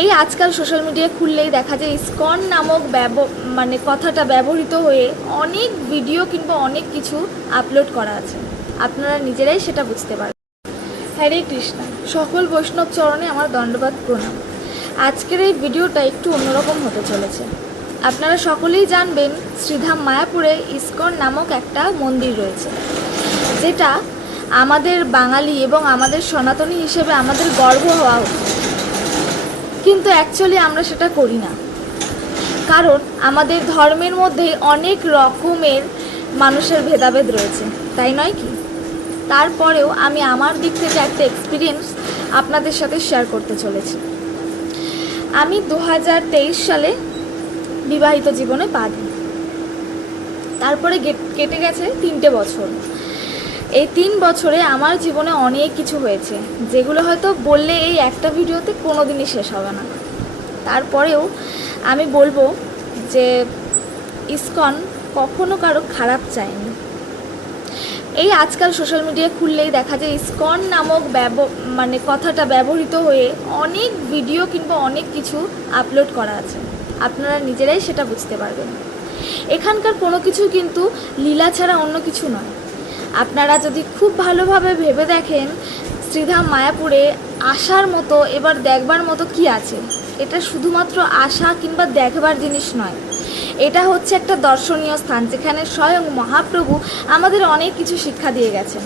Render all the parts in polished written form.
এই আজকাল সোশ্যাল মিডিয়ায় খুললেই দেখা যায় ইসকন নামক কথাটা ব্যবহৃত হয়ে অনেক ভিডিও কিংবা অনেক কিছু আপলোড করা আছে। আপনারা নিজেরাই সেটা বুঝতে পারবেন। হরে কৃষ্ণ, সকল বৈষ্ণব চরণে আমার দণ্ডবাদ প্রণাম। আজকের এই ভিডিওটা একটু অন্যরকম হতে চলেছে। আপনারা সকলেই জানবেন শ্রীধাম মায়াপুরে ইসকন নামক একটা মন্দির রয়েছে, যেটা আমাদের বাঙালি এবং আমাদের সনাতনী হিসেবে আমাদের গর্ব হওয়া উচিত। কিন্তু অ্যাকচুয়ালি আমরা সেটা করি না, কারণ আমাদের ধর্মের মধ্যে অনেক রকমের মানুষের ভেদাভেদ রয়েছে, তাই নয় কি? তারপরেও আমি আমার দিক থেকে একটা এক্সপিরিয়েন্স আপনাদের সাথে শেয়ার করতে চলেছি। আমি 2023 সালে বিবাহিত জীবনে পা দিই। তারপরে কেটে গেছে 3টে বছর। এই 3 বছরে আমার জীবনে অনেক কিছু হয়েছে, যেগুলো হয়তো বললে এই একটা ভিডিওতে কোনোদিনই শেষ হবে না। তারপরেও আমি বলবো যে ইসকন কখনো কারো খারাপ চায়নি। এই আজকাল সোশ্যাল মিডিয়ায় খুললেই দেখা যায় ইসকন নামক কথাটা ব্যবহৃত হয়ে অনেক ভিডিও কিংবা অনেক কিছু আপলোড করা আছে। আপনারা নিজেরাই সেটা বুঝতে পারবেন। এখানকার কোনো কিছু কিন্তু লীলা ছাড়া অন্য কিছু নয়। আপনারা যদি খুব ভালোভাবে ভেবে দেখেন, শ্রীধাম মায়াপুরে আসার মতো এবার দেখবার মতো কি আছে? এটা শুধুমাত্র আসা কিংবা দেখবার জিনিস নয়, এটা হচ্ছে একটা দর্শনীয় স্থান, যেখানে স্বয়ং মহাপ্রভু আমাদের অনেক কিছু শিক্ষা দিয়ে গেছেন।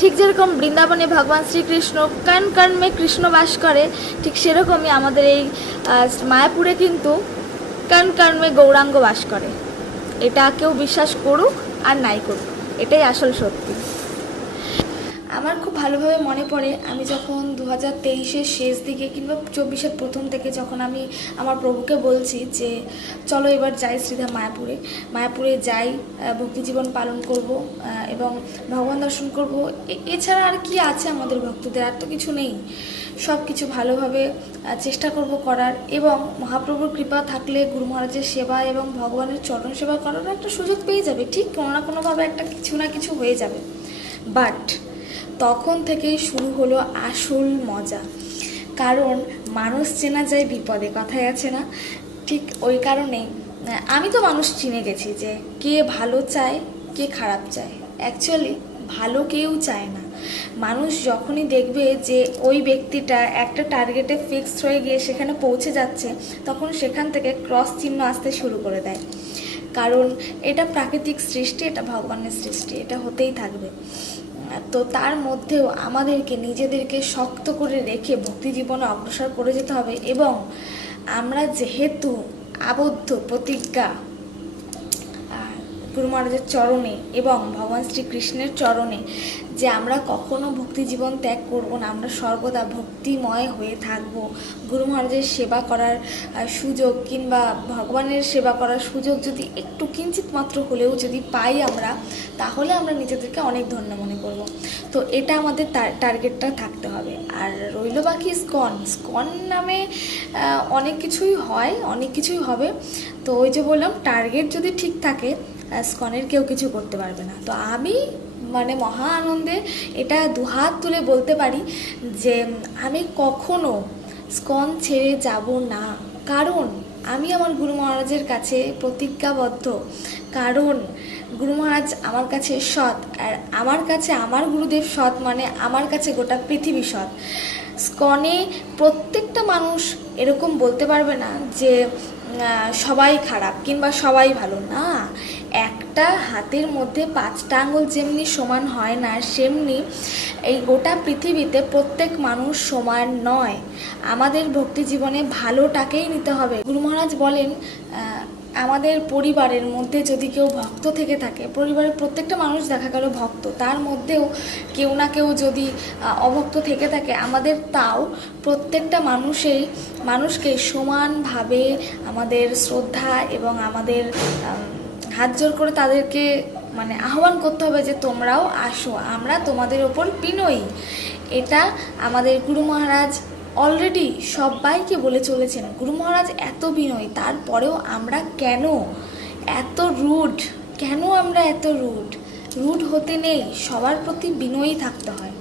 ঠিক যেরকম বৃন্দাবনে ভগবান শ্রীকৃষ্ণ কণ কর্মে কৃষ্ণ বাস করে, ঠিক সেরকমই আমাদের এই মায়াপুরে কিন্তু কণ কর্মে গৌরাঙ্গ বাস করে। এটা কেউ বিশ্বাস করুক আর নাই করুক, এটাই আসল সত্যি। আমার খুব ভালোভাবে মনে পড়ে, আমি যখন 2023-এর শেষ দিকে কিংবা 24-এর প্রথম থেকে যখন আমি আমার প্রভুকে বলছি যে চলো এবার যাই শ্রীধাম মায়াপুরে যাই, ভক্তি জীবন পালন করব এবং ভগবান দর্শন করব। এছাড়া আর কি আছে আমাদের ভক্তদের? আর তো কিছু নেই। সব কিছু ভালোভাবে চেষ্টা করব করার, এবং মহাপ্রভুর কৃপা থাকলে গুরু মহারাজের সেবা এবং ভগবানের চরণ সেবা করার একটা সুযোগ পেয়ে যাবে। ঠিক কোনো না কোনোভাবে একটা কিছু না কিছু হয়ে যাবে। বাট তখন থেকেই শুরু হলো আসল মজা, কারণ মানুষ চেনা যায় বিপদে, কথায় আছে না? ঠিক ওই কারণেই আমি তো মানুষ চিনে গেছি যে কে ভালো চায় কে খারাপ চায়। অ্যাকচুয়ালি ভালো কেউ চায় না। মানুষ যখনই দেখবে যে ওই ব্যক্তিটা একটা টার্গেটে ফিক্সড হয়ে গিয়ে সেখানে পৌঁছে যাচ্ছে, তখন সেখান থেকে ক্রস চিহ্ন আসতে শুরু করে দেয়। কারণ এটা প্রাকৃতিক সৃষ্টি, এটা ভগবানের সৃষ্টি, এটা হতেই থাকবে। তো তার মধ্যেও আমাদেরকে নিজেদেরকে শক্ত করে রেখে ভক্তি জীবনে অগ্রসর করে যেতে হবে। এবং আমরা যেহেতু আবদ্ধ প্রতিজ্ঞা গুরু মহারাজের চরণে এবং ভগবান শ্রীকৃষ্ণের চরণে, যে আমরা কখনো ভক্তি জীবন ত্যাগ করব না, আমরা সর্বদা ভক্তিময় হয়ে থাকব। গুরু মহারাজের সেবা করার সুযোগ কিংবা ভগবানের সেবা করার সুযোগ যদি একটু কিঞ্চিত মাত্র হলেও যদি পাই আমরা, তাহলে আমরা নিজেদেরকে অনেক ধন্য মনে করব। তো এটা আমাদের টার্গেটটা থাকতে হবে। আর রইল বাকি স্কন নামে অনেক কিছুই হয়, অনেক কিছুই হবে। তো ওই যে বললাম, টার্গেট যদি ঠিক থাকে, স্কনের কেউ কিছু করতে পারবে না। তো আমি মহা আনন্দে এটা দুহাত তুলে বলতে পারি যে আমি কখনো স্কন ছেড়ে যাব না, কারণ আমি আমার গুরু মহারাজের কাছে প্রতিজ্ঞাবদ্ধ। কারণ গুরু মহারাজ আমার কাছে সৎ, আর আমার কাছে আমার গুরুদেব সৎ, আমার কাছে গোটা পৃথিবী সৎ। স্কনে প্রত্যেকটা মানুষ এরকম বলতে পারবে না যে সবাই খারাপ কিংবা সবাই ভালো না। একটা হাতের মধ্যে 5টা আঙুল যেমনি সমান হয় না, সেমনি এই গোটা পৃথিবীতে প্রত্যেক মানুষ সমান নয়। আমাদের ভক্তি জীবনে ভালোটাকেই নিতে হবে। গুরু মহারাজ বলেন, আমাদের পরিবারের মধ্যে যদি কেউ ভক্ত থেকে থাকে, পরিবারের প্রত্যেকটা মানুষ দেখা গেল ভক্ত, তার মধ্যেও কেউ না কেউ যদি অভক্ত থেকে থাকে, আমাদের তাও প্রত্যেকটা মানুষকে সমানভাবে আমাদের শ্রদ্ধা এবং আমাদের হাত জোর করে তাদেরকে আহ্বান করতে হবে যে তোমরাও আসো, আমরা তোমাদের ওপর বিনয়ী। এটা আমাদের গুরু মহারাজ অলরেডি সবাইকে বলে চলেছেন। গুরু মহারাজ এত বিনয়ী, তারপরেও আমরা কেন এত রুড? কেন আমরা এত রুড হতে নেই, সবার প্রতি বিনয়ী থাকতে হয়।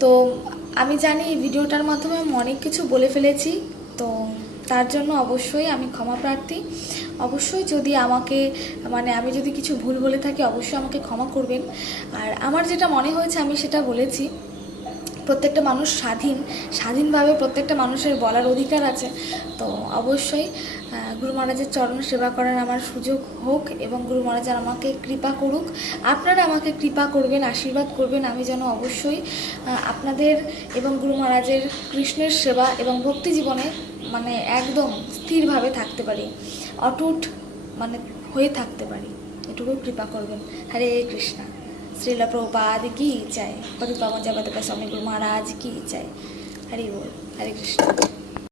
তো আমি জানি এই ভিডিওটার মাধ্যমে আমি অনেক কিছু বলে ফেলেছি, তো তার জন্য অবশ্যই আমি ক্ষমা প্রার্থী। অবশ্যই যদি আমাকে আমি যদি কিছু ভুল বলে থাকি অবশ্যই আমাকে ক্ষমা করবেন। আর আমার যেটা মনে হয়েছে আমি সেটা বলেছি। প্রত্যেকটা মানুষ স্বাধীনভাবে প্রত্যেকটা মানুষের বলার অধিকার আছে। তো অবশ্যই গুরু মহারাজের চরণ সেবা করার আমার সুযোগ হোক এবং গুরু মহারাজ আমাকে কৃপা করুক। আপনারা আমাকে কৃপা করবেন, আশীর্বাদ করবেন, আমি যেন অবশ্যই আপনাদের এবং গুরু মহারাজের কৃষ্ণের সেবা এবং ভক্তি জীবনে একদম স্থিরভাবে থাকতে পারি, অটুট হয়ে থাকতে পারি, এটুকু কৃপা করবেন। হরে কৃষ্ণা। श्रील प्रभुपाद की जय। पतित पावन जगत का स्वामी गुरु महाराज की जय। हरि बोल। हरे कृष्ण।